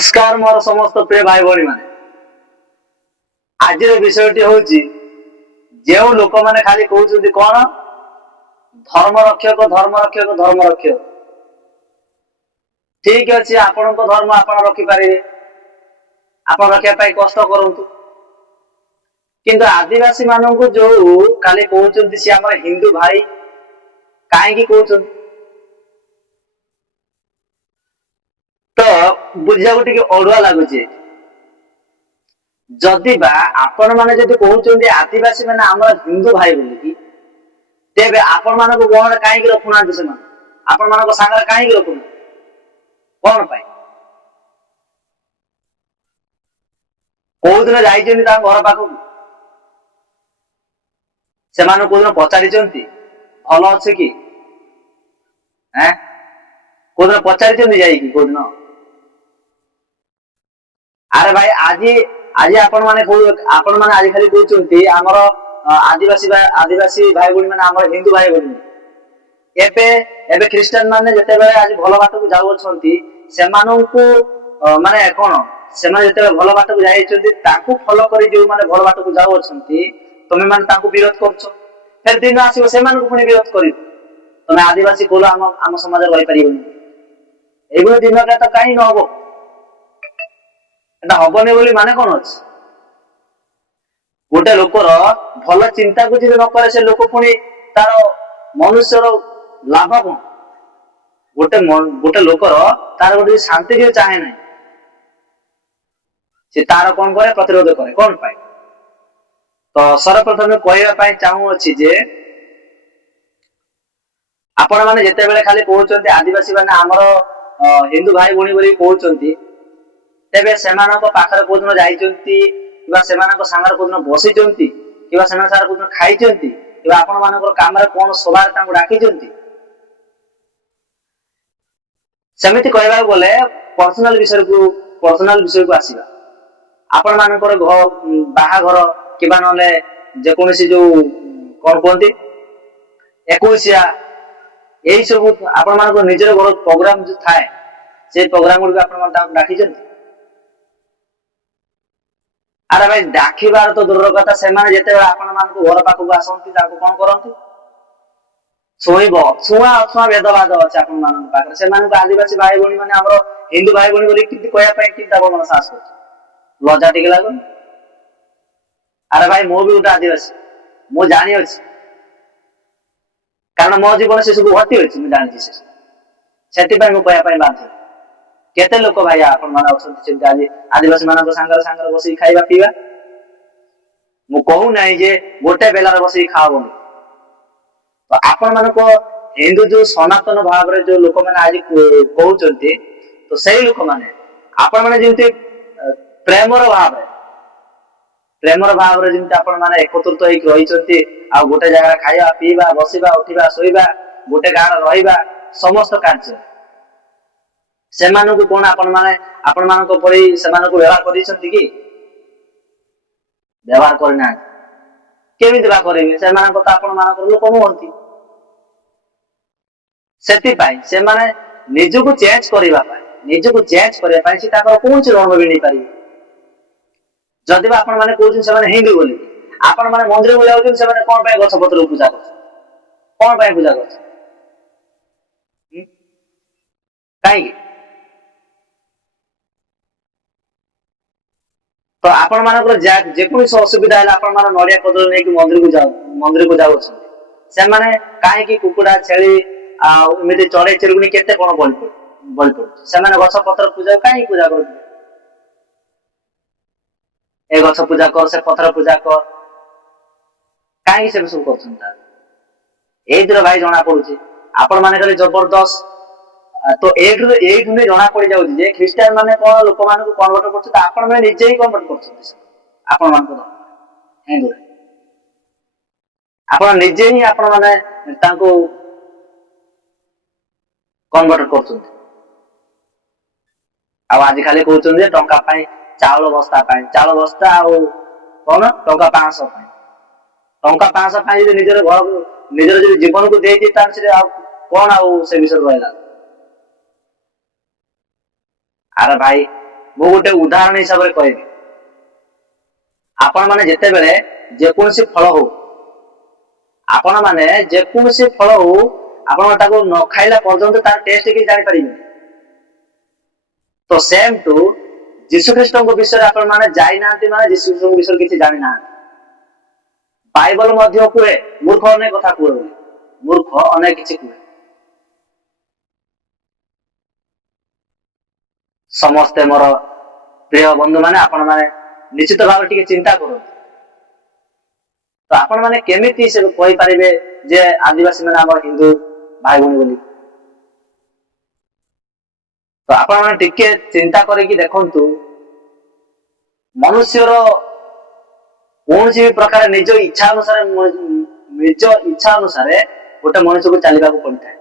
नमस्कार मोर समस्त प्रिय भाई भाई माने आज विषयटी हूँ जो लोक मैंने खाली कहते कौन धर्म रक्षक धर्म रक्षक धर्म रक्षक ठीक अच्छे आपण धर्म आप रखिपारे आप रखापी कष्ट करूँ किंतु आदिवासी मानक जो खाली कहते सी आम हिंदू भाई कहीं कहते तो बुझा अड़ुआ लगुच जदि बा आपण मैंने जब कहते आदिवासी मैंने आम हिंदू भाई बोलिकी तेरे आपण मान गहण कहीं रखुना से आपण मान सागर कहीं रखुना कौन पाई कौ दिन जाइए घर पाखक से कौ दिन पचारि भल अच्छे कि कौ दिन पचारि जाइए कौ दिन अरे भाई आज आज आपण माने आज खाली कहते आमर आदिवासी भाई भाई मैंने आम हिंदू भाई भाई एबे ख्रीस्टान माने जते बेले आज भल बाट को जाऊ से माने कौन से भल बाट को जाइए फॉलो कर जो माने भल बाट को जाऊ तुम माने विरोध कर फिर दिन आसो से पुणी विरोध कर तुम्हें आदिवासी कोल आम समाज रही पार ये दिन तो कहीं न हम हबनी बोली माने कौन अच्छे गोटे लोकर भल चिंता को न करे से लोक पुणी तार मनुष्यर लाभ कौन गोटे गोटे लोकर तार गोटे शांति जो चाहे ना से तार कौन करे प्रतिरोध करे कौन पाए तो सर्वप्रथम कहवाई चाहू अच्छी जे आपण मैंने जिते बड़े खाली कहते आदिवासी मैंने आमर हिंदू भाई भाई बोली कहते तेबे सेमान पाखर कौ दिन जाइए सांगर कौ दिन बसी कौ दिन खाई आपण मान कम कौन सभार डाकी सेमती कहवाक गले पर्सनाल विषय को आसवा आपण मान बाहाघर कि जेकोसी जो कौन कहते 21 यही सब आपण मान निजर घर प्रोग्राम जो थाए से प्रोग्राम गुड़ आप डाकी अरे भाई डाकिबार तो दूर कथा से आपण मान घर पाखक आसती कौन करती छुईब छुआ अथवा भेदभाव अच्छे आपण मान पाखे से आदिवासी भाई भाई मैंने आम हिंदू भाई भाई बोली कहवाई चिंता मन साहस कर लज्जा टे लगुन अरे भाई मु भी गोटे आदिवासी मु जानी अच्छी कारण मो जीवन से सब घटी अच्छी मुझे जानी से कहवाई बाध्य केते लोक भाई आपण मान आज आदिवासी मान सांगर बस खाଇବା पीवा मु कहू ना जे गोटे बेलार बस खाओ तो आपण मान हिंदू जो सनातन भाव जो लोक मैंने आज कहते तो सही लोक मैंने आपण मैंने जमी प्रेमर भाव जमी आपण मैंने एकत्रित रही गोटे जगह खाଇବା पीवा बसवा उठा शोवा गोटे गाँव रहा समस्त कार्य से कौन आपण मान परी से व्यवहार कर व्यवहार करना केमी करेंगे से आपण मान लोक नुहति से निजक चेंज करने निजक चेंज करने कौन सी रण भी नहीं पारे जदि आपण मैंने कहते से हिंदू बोली आपण मैंने मंदिर को जाऊँ कौन गछपत्र पूजा कर पूजा कर कहीं तो आपण मान जेकोसी असुविधा है आपण मान नड़िया कदली नहीं मंदिर को जाऊ से कहीं कुकुड़ा छेली आमती चढ़ई चिरुगुणी केते कौन बलि पड़े से गछपत्र पूजा कहीं पूजा कर गछ पूजा कर से पथर पूजा कर कहीं से सब कर भाई जना पड़ुचे आपण मैंने खाली जबरदस्त तो ये जना पड़ जाऊँ ख्रीस्टान माने कौन लोक मान कन्वर्ट कर निजे ही कन्वर्ट कर हिंदू आप निजे ही आपण मैंने कन्वर्ट कर आज खाली कहते टंका चाउल बस्ता चाउल बस्ता कौन टंका 500 टंका 500 निजर घर निजर जीवन को दे कौन से विषय रहा अरे भाई ମୁଁ ଗୋଟେ ଉଦାହରଣ ହିସାବରେ କହିବି। ଆପଣ ମାନେ ଯେତେବେଳେ ଯେକୌଣସି ଫଳ ହଉ, ଆପଣ ମାନେ ଯେକୌଣସି ଫଳ ହଉ ଆପଣ ତାକୁ ନ ଖାଇଲା ପର୍ଯ୍ୟନ୍ତ ତାର ଟେଷ୍ଟ କିଛି ଜାଣିପାରିବେନି। ତ ସେମ୍ ଟୁ ଯୀଶୁଖ୍ରୀଷ୍ଟଙ୍କ ବିଷୟରେ ଆପଣ ମାନେ ଯାଇନାହାନ୍ତି ମାନେ ଯୀଶୁଖ୍ରୀଷ୍ଟଙ୍କ ବିଷୟରେ କିଛି ଜାଣିନାହାନ୍ତି। ବାଇବଲ ମଧ୍ୟ କୁହେ ମୂର୍ଖ ଅନେକ କଥା କୁହେ ବୋଲି, ମୂର୍ଖ ଅନେକ କିଛି କୁହେ। ସମସ୍ତେ ମୋର ପ୍ରିୟ ବନ୍ଧୁ ମାନେ ଆପଣ ମାନେ ନିଶ୍ଚିତ ଭାବରେ ଟିକେ ଚିନ୍ତା କରନ୍ତୁ। ତ ଆପଣ ମାନେ କେମିତି ସେ କହିପାରିବେ ଯେ ଆଦିବାସୀ ମାନେ ଆମର ହିନ୍ଦୁ ଭାଇ ଭଉଣୀ ବୋଲି? ତ ଆପଣ ମାନେ ଟିକେ ଚିନ୍ତା କରିକି ଦେଖନ୍ତୁ, ମନୁଷ୍ୟର କୌଣସି ବି ପ୍ରକାର ନିଜ ଇଚ୍ଛା ଅନୁସାରେ ଗୋଟେ ମଣିଷକୁ ଚାଲିବାକୁ ପଡିଥାଏ।